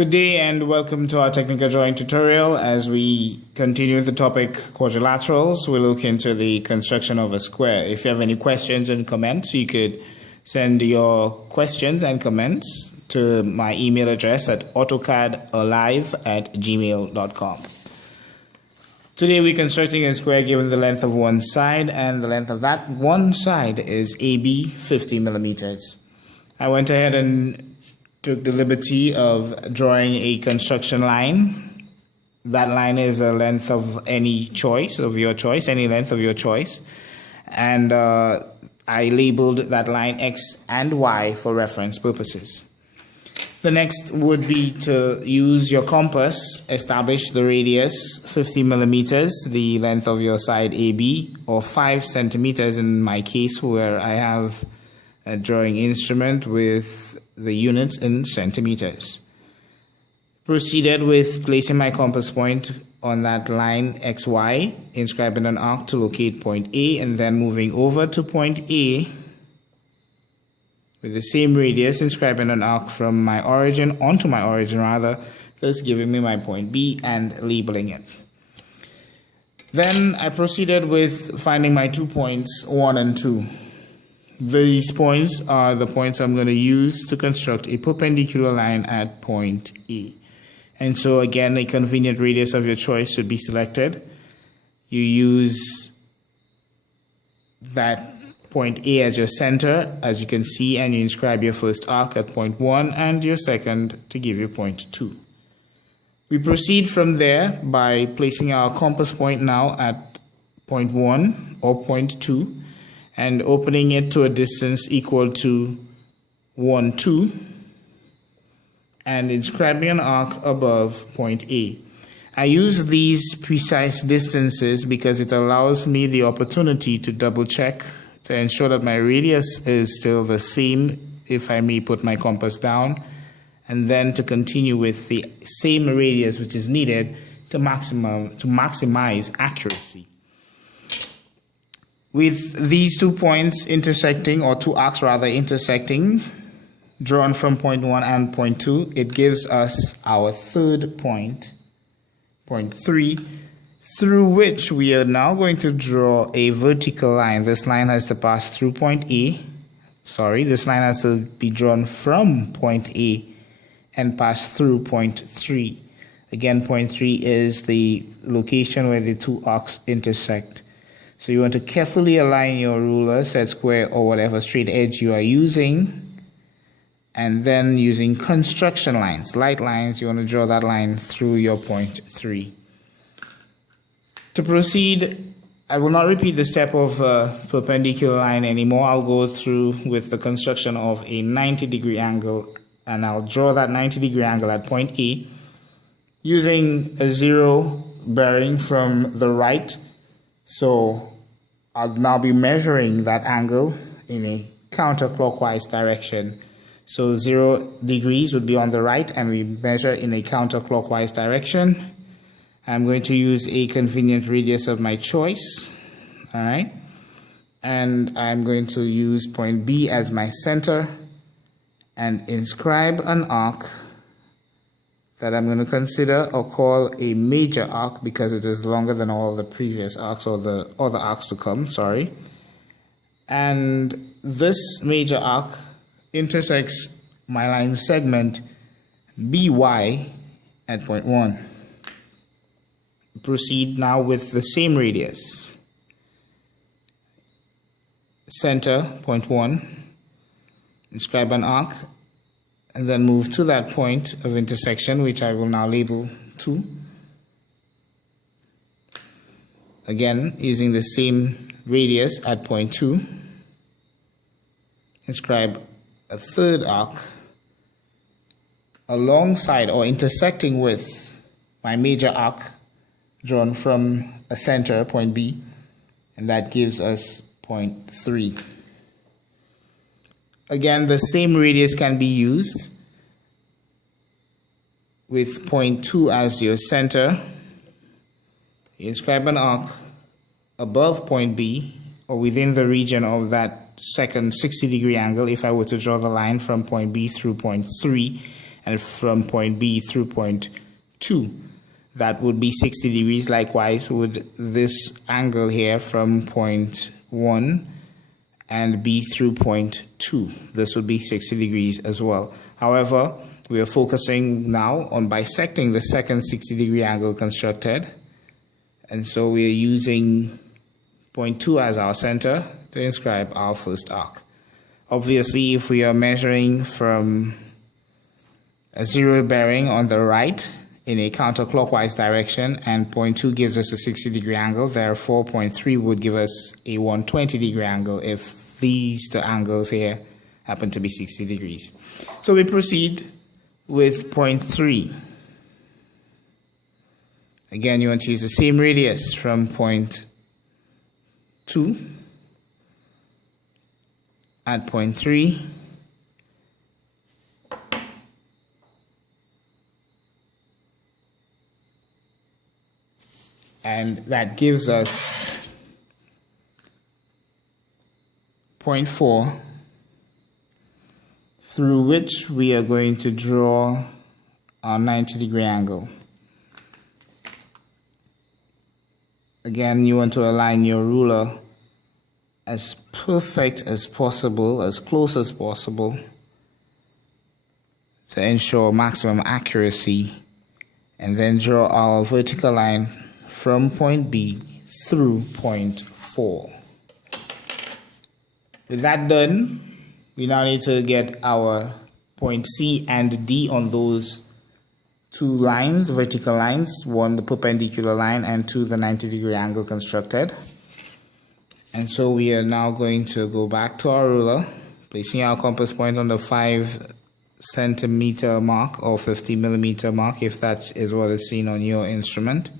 Good day and welcome to our technical drawing tutorial. As we continue the topic quadrilaterals, we look into the construction of a square. If you have any questions and comments, you could send your questions and comments to my email address at autocadalive@gmail.com. Today we're constructing a square given the length of one side, and the length of that one side is AB 50 millimeters. I went ahead and took the liberty of drawing a construction line. That line is a length of any choice of your choice, any length of your choice. And I labeled that line X and Y for reference purposes. The next would be to use your compass, establish the radius 50 millimeters, the length of your side AB, or 5 centimeters in my case where I have a drawing instrument with the units in centimeters. Proceeded with placing my compass point on that line XY, inscribing an arc to locate point A, and then moving over to point A with the same radius, inscribing an arc from my origin onto my origin rather, thus giving me my point B and labeling it. Then I proceeded with finding my 2 points, 1 and 2. These points are the points I'm going to use to construct a perpendicular line at point A. And so again, a convenient radius of your choice should be selected. You use that point A as your center, as you can see, and you inscribe your first arc at point 1 and your second to give you point 2. We proceed from there by placing our compass point now at point 1 or point 2 and opening it to a distance equal to 1, 2 and inscribing an arc above point A. I use these precise distances because it allows me the opportunity to double check to ensure that my radius is still the same, if I may put my compass down, and then to continue with the same radius which is needed to maximize accuracy. With these 2 points intersecting, or 2 arcs rather intersecting, drawn from point 1 and point 2, it gives us our third point, point 3, through which we are now going to draw a vertical line. This line has to pass through point A. This line has to be drawn from point A and pass through point 3. Again, point 3 is the location where the 2 arcs intersect. So you want to carefully align your ruler, set square, or whatever straight edge you are using, and then using construction lines, light lines, you want to draw that line through your point 3. To proceed, I will not repeat the step of perpendicular line anymore. I'll go through with the construction of a 90-degree angle, and I'll draw that 90-degree angle at point A using a 0 bearing from the right. So I'll now be measuring that angle in a counterclockwise direction. So 0 degrees would be on the right, and we measure in a counterclockwise direction. I'm going to use a convenient radius of my choice. All right. And I'm going to use point B as my center and inscribe an arc that I'm going to consider or call a major arc because it is longer than all the previous arcs, or the other arcs to come, And this major arc intersects my line segment BY at point 1. Proceed now with the same radius. Center, point 1. Inscribe an arc, and then move to that point of intersection, which I will now label 2. Again, using the same radius at point 2. Inscribe a third arc alongside or intersecting with my major arc drawn from a center, point B, and that gives us point 3. Again, the same radius can be used with point 2 as your center. You inscribe an arc above point B, or within the region of that second 60-degree angle if I were to draw the line from point B through point 3, and from point B through point 2. That would be 60 degrees. Likewise, would this angle here from point 1 and B through point 2. This would be 60 degrees as well. However, we are focusing now on bisecting the second 60-degree angle constructed. And so we are using point 2 as our center to inscribe our first arc. Obviously, if we are measuring from a zero bearing on the right in a counterclockwise direction, and point 2 gives us a 60-degree angle, therefore point 3 would give us a 120-degree angle if these two angles here happen to be 60 degrees. So we proceed with point 3. Again, you want to use the same radius from point 2 at point 3. And that gives us point 4, through which we are going to draw our 90-degree angle. Again, you want to align your ruler as perfect as possible, as close as possible, to ensure maximum accuracy, and then draw our vertical line from point B through point 4. With that done, we now need to get our point C and D on those two lines, vertical lines, one the perpendicular line and two the 90-degree angle constructed. And so we are now going to go back to our ruler, placing our compass point on the 5 centimeter mark or 50 millimeter mark, if that is what is seen on your instrument.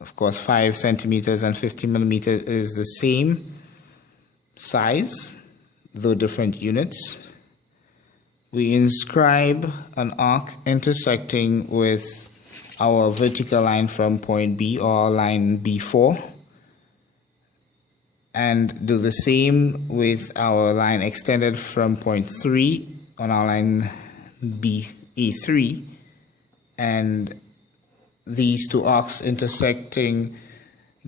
Of course, 5 centimeters and 50 millimeters is the same size, though different units. We inscribe an arc intersecting with our vertical line from point B, or line B4, and do the same with our line extended from point 3 on our line A3, and these two arcs intersecting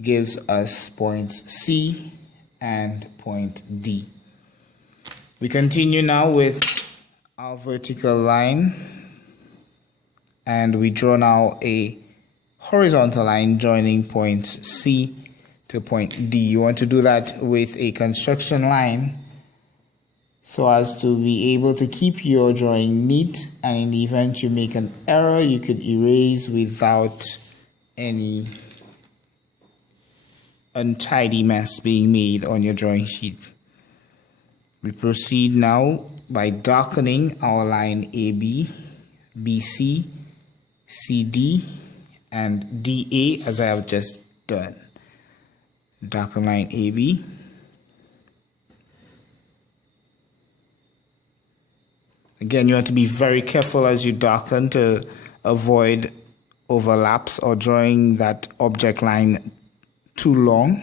gives us points C and point D. We continue now with our vertical line, and we draw now a horizontal line joining point C to point D. You want to do that with a construction line so as to be able to keep your drawing neat, and in the event you make an error, you could erase without any untidy mess being made on your drawing sheet. We proceed now by darkening our line AB, BC, CD, and DA as I have just done. Darken line AB. Again, you have to be very careful as you darken to avoid overlaps or drawing that object line too long.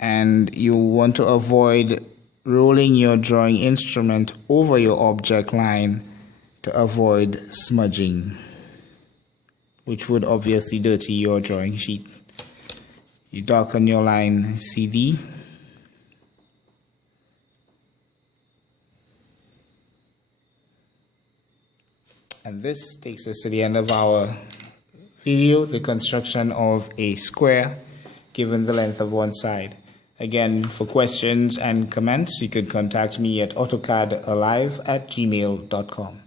And you want to avoid rolling your drawing instrument over your object line to avoid smudging, which would obviously dirty your drawing sheet. You darken your line CD. And this takes us to the end of our video, the construction of a square given the length of one side. Again, for questions and comments, you could contact me at AutoCADalive@gmail.com.